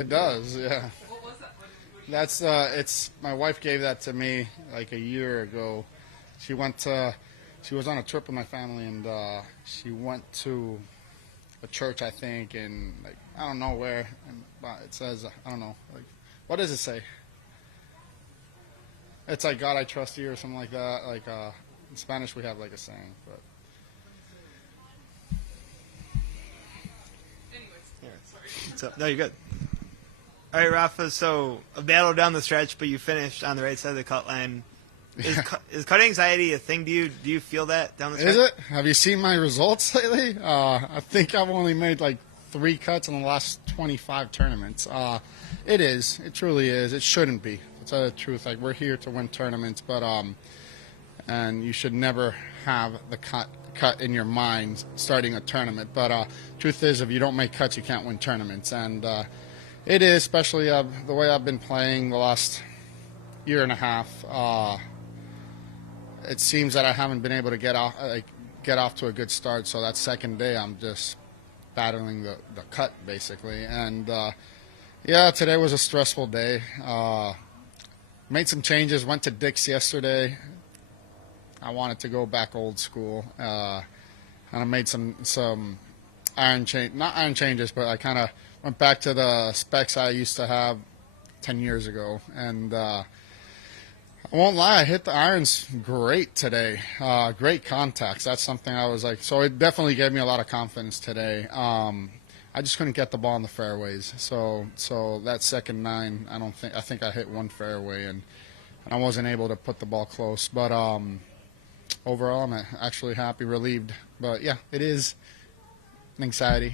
It does, yeah. That's it's my wife gave that to me like a year ago. She went to she was on a trip with my family and she went to a church I think in like I don't know where and it says I don't know like what does it say? It's like God I trust you or something like that. Like in Spanish we have like a saying, but So, no, you're good. All right, Rafa. So a battle down the stretch, but you finished on the right side of the cut line. Is cut anxiety a thing? Do you feel that down the stretch? is it? Have you seen my results lately? I think I've only made like 3 cuts in the last 25 tournaments. It is. It truly is. It shouldn't be. To tell the truth, like we're here to win tournaments, but and you should never have the cut in your mind starting a tournament. But truth is, if you don't make cuts, you can't win tournaments. And it is, especially the way I've been playing the last year and a half. It seems that I haven't been able to get off to a good start. So that second day, I'm just battling the cut basically. And yeah, today was a stressful day. Made some changes. Went to Dick's yesterday. I wanted to go back old school, and I made some not iron changes, but I kind of went back to the specs I used to have 10 years ago, and I won't lie, I hit the irons great today. Great contacts. That's something I was like. So it definitely gave me a lot of confidence today. I just couldn't get the ball in the fairways. So that second 9, I think I hit one fairway, and I wasn't able to put the ball close, but. Overall, I'm actually happy, relieved. But yeah, it is an anxiety,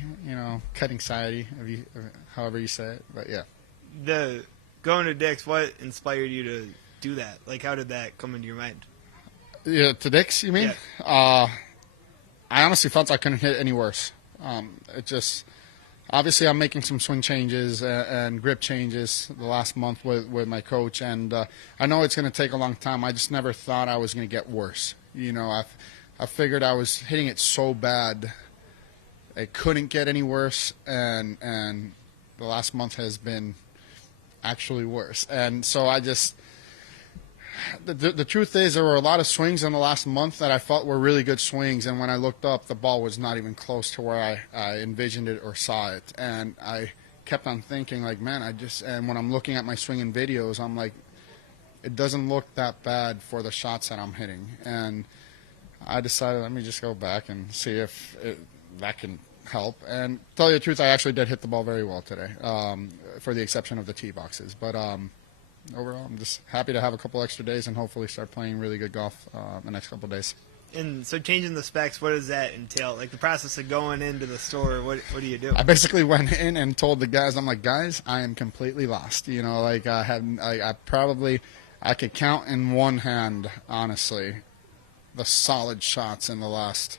cut anxiety, however you say it. But yeah. The going to Dick's, what inspired you to do that? Like, how did that come into your mind? Yeah, to Dick's, you mean? Yeah. I honestly felt I couldn't hit any worse. It just obviously I'm making some swing changes and grip changes the last month with my coach, and I know it's going to take a long time. I just never thought I was going to get worse. I figured I was hitting it so bad it couldn't get any worse, and the last month has been actually worse. And so I just the truth is there were a lot of swings in the last month that I felt were really good swings, and when I looked up, the ball was not even close to where I envisioned it or saw it. And I kept on thinking, like, man, and when I'm looking at my swinging videos, I'm like, it doesn't look that bad for the shots that I'm hitting. And I decided, let me just go back and see if that can help. And to tell you the truth, I actually did hit the ball very well today, for the exception of the tee boxes. But overall, I'm just happy to have a couple extra days and hopefully start playing really good golf the next couple of days. And so changing the specs, what does that entail? Like the process of going into the store, what do you do? I basically went in and told the guys, I'm like, guys, I am completely lost. I could count in one hand, honestly, the solid shots in the last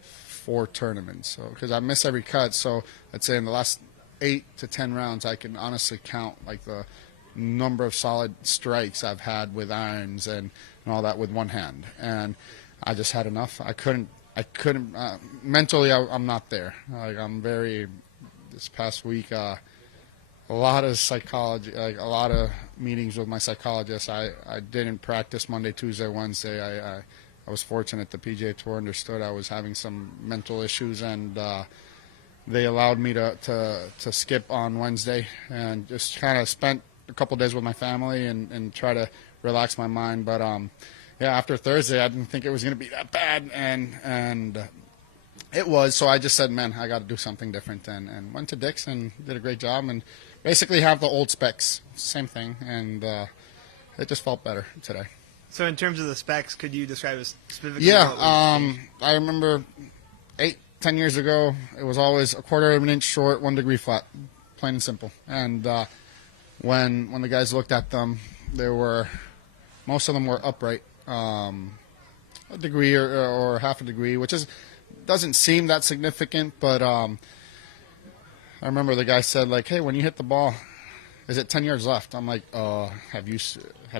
4 tournaments. So because I miss every cut, so I'd say in the last 8 to 10 rounds, I can honestly count like the number of solid strikes I've had with irons and all that with one hand. And I just had enough. I couldn't mentally I'm not there. Like this past week, a lot of psychology, like a lot of meetings with my psychologist. I didn't practice Monday, Tuesday, Wednesday. I was fortunate the PGA Tour understood I was having some mental issues, and they allowed me to skip on Wednesday and just kind of spent a couple days with my family and try to relax my mind. But yeah, after Thursday, I didn't think it was going to be that bad, and it was. So I just said, man, I got to do something different, and went to Dick's and did a great job, and basically have the old specs, same thing, and it just felt better today. So in terms of the specs, could you describe us specifically? Yeah, I remember 8-10 years ago, it was always a quarter of an inch short, 1 degree flat, plain and simple. And when the guys looked at them, most of them were upright, a degree or half a degree, which doesn't seem that significant, but I remember the guy said, like, hey, when you hit the ball, is it 10 yards left? I'm like, have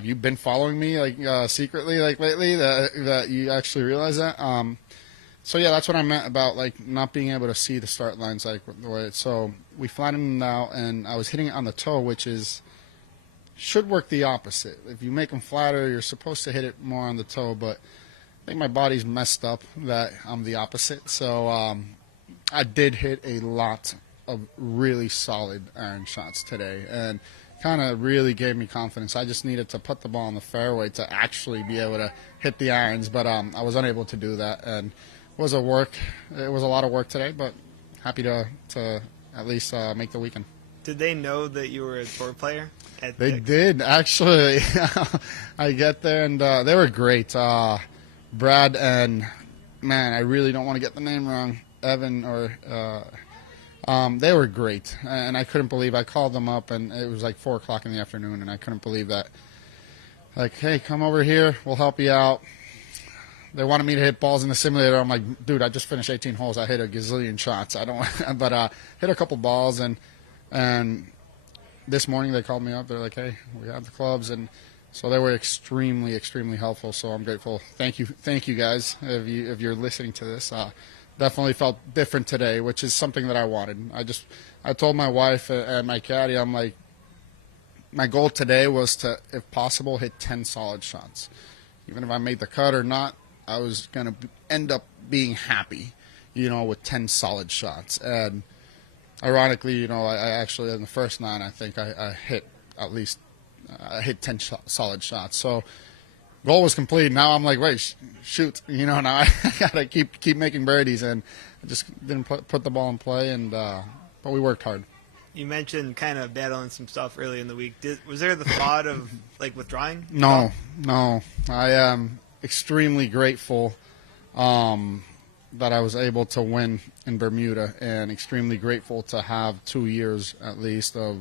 you been following me like secretly like lately that you actually realize that? So yeah, that's what I meant about like not being able to see the start lines like the way. So we flattened them out, and I was hitting it on the toe, which is should work the opposite. If you make them flatter, you're supposed to hit it more on the toe, but I think my body's messed up that I'm the opposite. So I did hit a lot of really solid iron shots today, and kind of really gave me confidence. I just needed to put the ball in the fairway to actually be able to hit the irons, but I was unable to do that, and it was a lot of work today, but happy to at least make the weekend. Did they know that you were a tour player? They did, actually. I get there, and they were great. Brad and, man, I really don't want to get the name wrong, Evan or they were great, and I couldn't believe I called them up, and it was like 4 o'clock in the afternoon, and I couldn't believe that. Like, hey, come over here, we'll help you out. They wanted me to hit balls in the simulator. I'm like, dude, I just finished 18 holes. I hit a gazillion shots. I don't, but hit a couple balls, and this morning they called me up. They're like, hey, we have the clubs, and so they were extremely, extremely helpful. So I'm grateful. Thank you guys. If you're listening to this. Definitely felt different today, which is something that I wanted. I told my wife and my caddy, I'm like, my goal today was to, if possible, hit 10 solid shots. Even if I made the cut or not, I was going to end up being happy, with 10 solid shots. And ironically, I actually, in the first 9, I think I hit at least, I hit 10 solid shots. So goal was complete. Now I'm like, wait, shoot. Now I gotta keep making birdies, and I just didn't put the ball in play. And but we worked hard. You mentioned kind of battling some stuff early in the week. Was there the thought of like withdrawing? No. I am extremely grateful that I was able to win in Bermuda, and extremely grateful to have 2 years at least of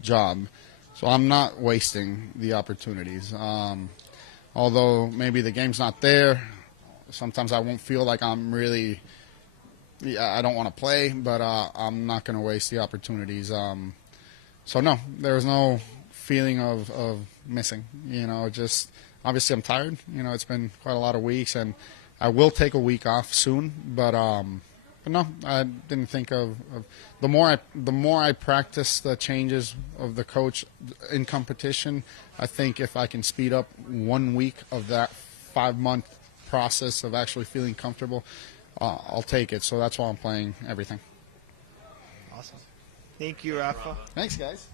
job. So I'm not wasting the opportunities. Although maybe the game's not there, sometimes I won't feel like I'm really, I don't want to play, but I'm not going to waste the opportunities. So no, there was no feeling of missing. Just obviously I'm tired. It's been quite a lot of weeks, and I will take a week off soon. But no, I didn't think of the more I practice the changes of the coach in competition. I think if I can speed up 1 week of that 5-month process of actually feeling comfortable, I'll take it. So that's why I'm playing everything. Awesome. Thank you, Rafa. Thanks, guys.